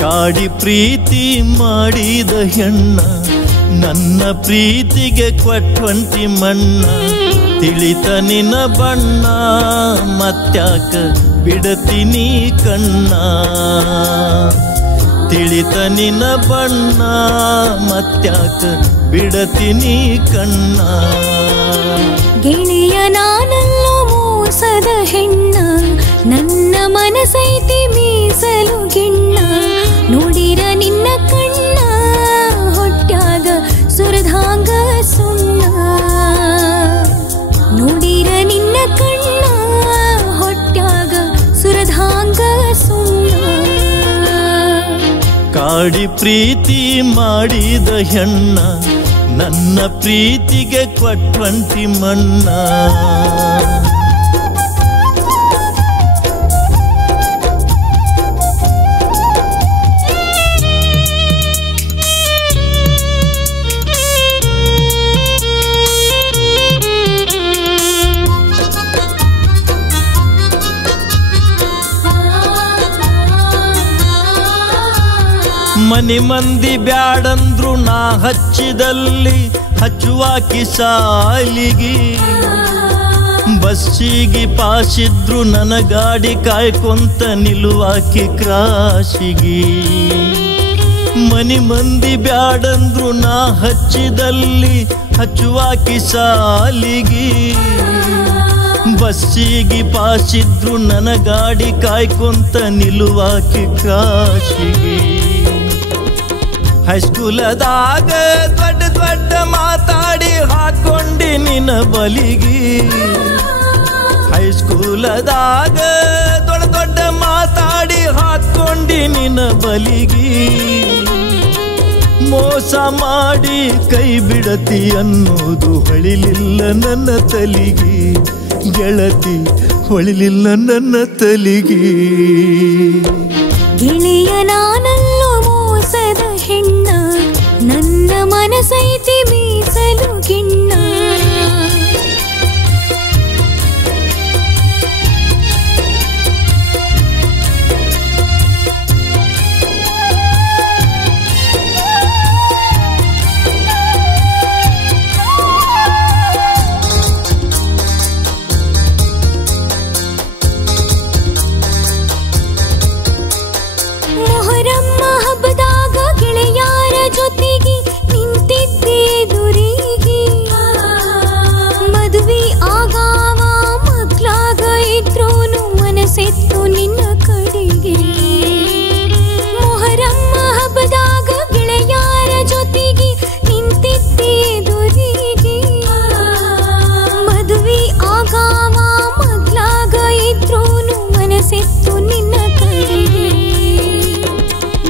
ಕಾಡಿ ಪ್ರೀತಿ ಮಾಡಿದ ಹೆಣ್ಣ ನನ್ನ ಪ್ರೀತಿಗೆ ಕೊಟ್ಟಂಟಿ ಮಣ್ಣ ತಿಳಿತ ನಿನ್ನ ಬಣ್ಣ ಮತ್ಯಾಕ ಬಿಡತೀನಿ ಕಣ್ಣ ತಿಳಿತ ನಿನ್ನ ಬಣ್ಣ ಮತ್ಯಾಕ ಬಿಡತೀನಿ ಕಣ್ಣ ಗೆಳೆಯ ನಾನಲ್ಲೋ ಮೋಸದ ಹೆಣ್ಣ ನನ್ನ ಮನಸೈತಿ ಮೀಸಲು ಗಿಣ್ಣ ನೋಡಿರ ನಿನ್ನ ಕಣ್ಣ ಹೊಟ್ಯಾಗ ಸುರಧಾಂಗ ಸುಣ್ಣ ನೋಡಿರ ನಿನ್ನ ಕಣ್ಣ ಹೊಟ್ಯಾಗ ಸುರಧಾಂಗ ಸುಣ್ಣ ಕಾಡಿ ಪ್ರೀತಿ ಮಾಡಿದ ಹೆಣ್ಣ ನನ್ನ ಪ್ರೀತಿಗೆ ಕೊಟ್ಟಂಟಿ ಮಣ್ಣ ಮನಿ ಮಂದಿ ಬ್ಯಾಡಂದ್ರು ನಾ ಹಚ್ಚಿದಲ್ಲಿ ಹಚ್ಚುವಾಕಿ ಸಾಲಿಗಿ ಬಸ್ಸಿಗೆ ಪಾಸಿದ್ರು ನನ್ನ ಗಾಡಿ ಕಾಯ್ಕೊಂತ ನಿಲ್ಲುವಾಕಿ ಕ್ರಾಸಿಗಿ ಮನಿ ಮಂದಿ ಬ್ಯಾಡಂದ್ರು ನಾ ಹಚ್ಚಿದಲ್ಲಿ ಹಚ್ಚುವಾಕಿ ಸಾಲಿಗಿ ಬಸ್ಸಿಗೆ ಪಾಸಿದ್ರು ನನ್ನ ಗಾಡಿ ಕಾಯ್ಕೊಂತ ನಿಲ್ಲುವಾಕಿ ಕ್ರಾಸಿಗಿ ಹೈಸ್ಕೂಲದಾಗ ದೊಡ್ಡ ದೊಡ್ಡ ಮಾತಾಡಿ ಹಾಕೊಂಡಿ ನಿನ್ನ ಬಲಿಗಿ ಹೈಸ್ಕೂಲದಾಗ ದೊಡ್ಡ ದೊಡ್ಡ ಮಾತಾಡಿ ಹಾಕೊಂಡಿ ನಿನ್ನ ಬಲಿಗಿ ಮೋಸ ಮಾಡಿ ಕೈ ಬಿಡತಿ ಅನ್ನೋದು ಹೊಳಿಲಿಲ್ಲ ನನ್ನ ತಲಿಗಿ ಗೆಳತಿ ಹೊಳಿಲಿಲ್ಲ ನನ್ನ ತಲಿಗಿ ಗೆಳೆಯ ನಾನಲ್ಲೋ ಮೋಸದ ಹೆಣ್ಣ ನನ್ನ ಮನಸೈತಿ ಮೀಸಲು ಗಿಣ್ಣ ಮೊಹರಮ್ಮ ಹಬ್ಬದಾಗ ಗೆಳೆಯಾರ ಜೊತೆಗೆ ನಿಂತಿದ್ದೆ ದುರಿಗೆ ಮದುವೆ ಆಗಾವ ಮಗ್ಲಾಗ ಇದ್ರೋನು ಮನಸ್ಸೆತ್ತು ನಿನ್ನ ಕಡೆಗೆ ಮೊಹರಮ್ಮ ಹಬ್ಬದಾಗ ಗೆಳೆಯಾರ ಜೊತೆಗೆ ನಿಂತಿದ್ದೆ ದುರಿಗೆ ಮದುವೆ ಆಗಾವ ಮಗ್ಲಾಗ ಇದ್ರೋನು ಮನಸ್ಸೆತ್ತು ನಿನ್ನ ಕಡೆಗೆ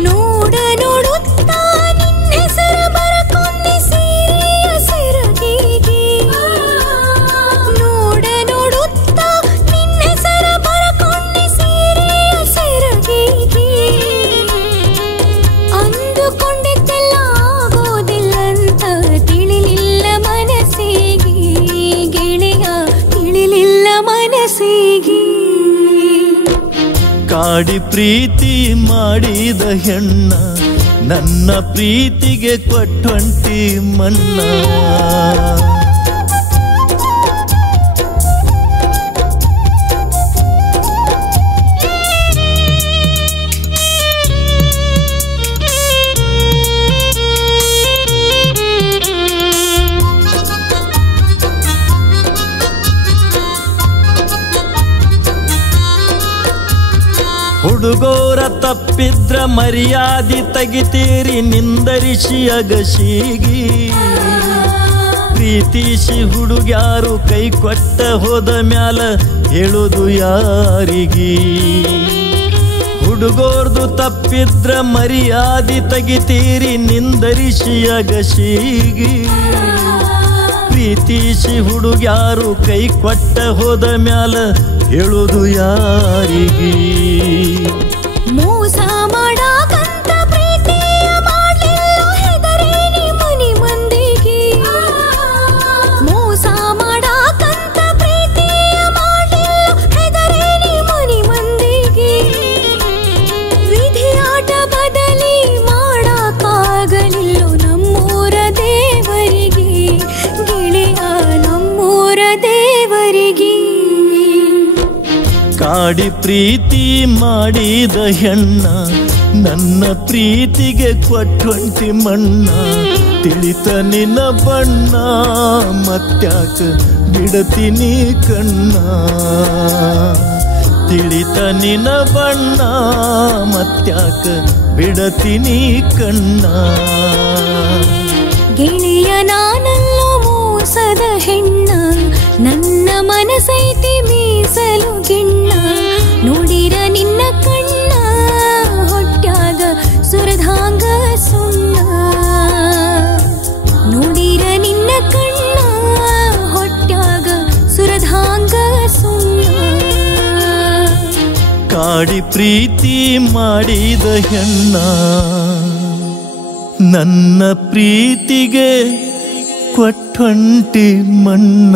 ನೋಡುತ್ತಾ ನಿನ್ನ ಹೆಸರು ಬರಕೊಂಡಿ ಸೀರೆಯ ಸೆರಗಿಗೆ ನೋಡುತ್ತಾ ನಿನ್ನ ಹೆಸರು ಬರಕೊಂಡಿ ಸೀರೆಯ ಸೆರಗಿಗೆ ಅಂದುಕೊಂಡಿದ್ದೆಲ್ಲ ಆಗೋದಿಲ್ಲಂತ ತಿಳಿಲಿಲ್ಲ ಮನಸ್ಸಿಗೆ ಗೆಳೆಯ ತಿಳಿಲಿಲ್ಲ ಮನಸ್ಸಿಗೆ ಕಾಡಿ ಪ್ರೀತಿ ಮಾಡಿದ ಹೆಣ್ಣ ನನ್ನ ಪ್ರೀತಿಗೆ ಕೊಟ್ಟಂಟಿ ಮಣ್ಣ ಹುಡುಗೋರ ತಪ್ಪಿದ್ರ ಮರ್ಯಾದಿ ತೆಗಿತೀರಿ ನಿಂದರಿಸಿ ಅಗಸಿಗಿ ಪ್ರೀತಿಸಿ ಹುಡುಗ್ಯಾರು ಕೈ ಕೊಟ್ಟ ಹೋದ ಮ್ಯಾಲ ಹೇಳೋದು ಯಾರಿಗಿ ಹುಡುಗೋರ್ದು ತಪ್ಪಿದ್ರ ಮರ್ಯಾದಿ ತೆಗಿತೀರಿ ನಿಂದರಿಸಿ ಅಗಸಿಗಿ ಪ್ರೀತಿಸಿ ಹುಡುಗ್ಯಾರು ಕೈ ಕೊಟ್ಟ ಹೋದ ಮ್ಯಾಲ ಹೇಳೋದು ಯಾರಿಗಿ ಮೋಸ ಮಾಡಾಕಂತ ಪ್ರೀತಿಯ ಮಾಡಲಿಲ್ಲ ಹೆದರೇನಿ ಮನಿ ಮಂದಿಗೆ ಮೋಸ ಮಾಡಾಕಂತ ಪ್ರೀತಿಯ ಮಾಡಲಿಲ್ಲ ಹೆದರೇನಿ ಮನಿ ಮಂದಿಗೆ ವಿಧಿಯಾಟ ಬದಲ ಕಾಡಿ ಪ್ರೀತಿ ಮಾಡಿದ ಹೆಣ್ಣ ನನ್ನ ಪ್ರೀತಿಗೆ ಕೊಟ್ಟೊಂಟಿ ಮಣ್ಣ ತಿಳಿತ ನಿನ್ನ ಬಣ್ಣ ಮತ್ಯಾಕ ಬಿಡತೀನಿ ಕಣ್ಣ ತಿಳಿತ ನಿನ್ನ ಬಣ್ಣ ಮತ್ಯಾಕ ಬಿಡತೀನಿ ಕಣ್ಣ ಗೆಳೆಯ ನಾನಲ್ಲೋ ಮೋಸದ ಹೆಣ್ಣ ನನ್ನ ಮನಸೈತಿ ಮೀಸಲು ಗಿಣ್ಣ ನೋಡಿರ ನಿನ್ನ ಕಣ್ಣ ಹೊಟ್ಯಾಗ ಸುರಧಾಂಗ ಸುಣ್ಣ ನೋಡಿರ ನಿನ್ನ ಕಣ್ಣ ಹೊಟ್ಯಾಗ ಸುರಧಾಂಗ ಸುಣ್ಣ ಕಾಡಿ ಪ್ರೀತಿ ಮಾಡಿದ ಹೆಣ್ಣ ನನ್ನ ಪ್ರೀತಿಗೆ ಕೊಟ್ಟೊಂಟಿ ಮಣ್ಣ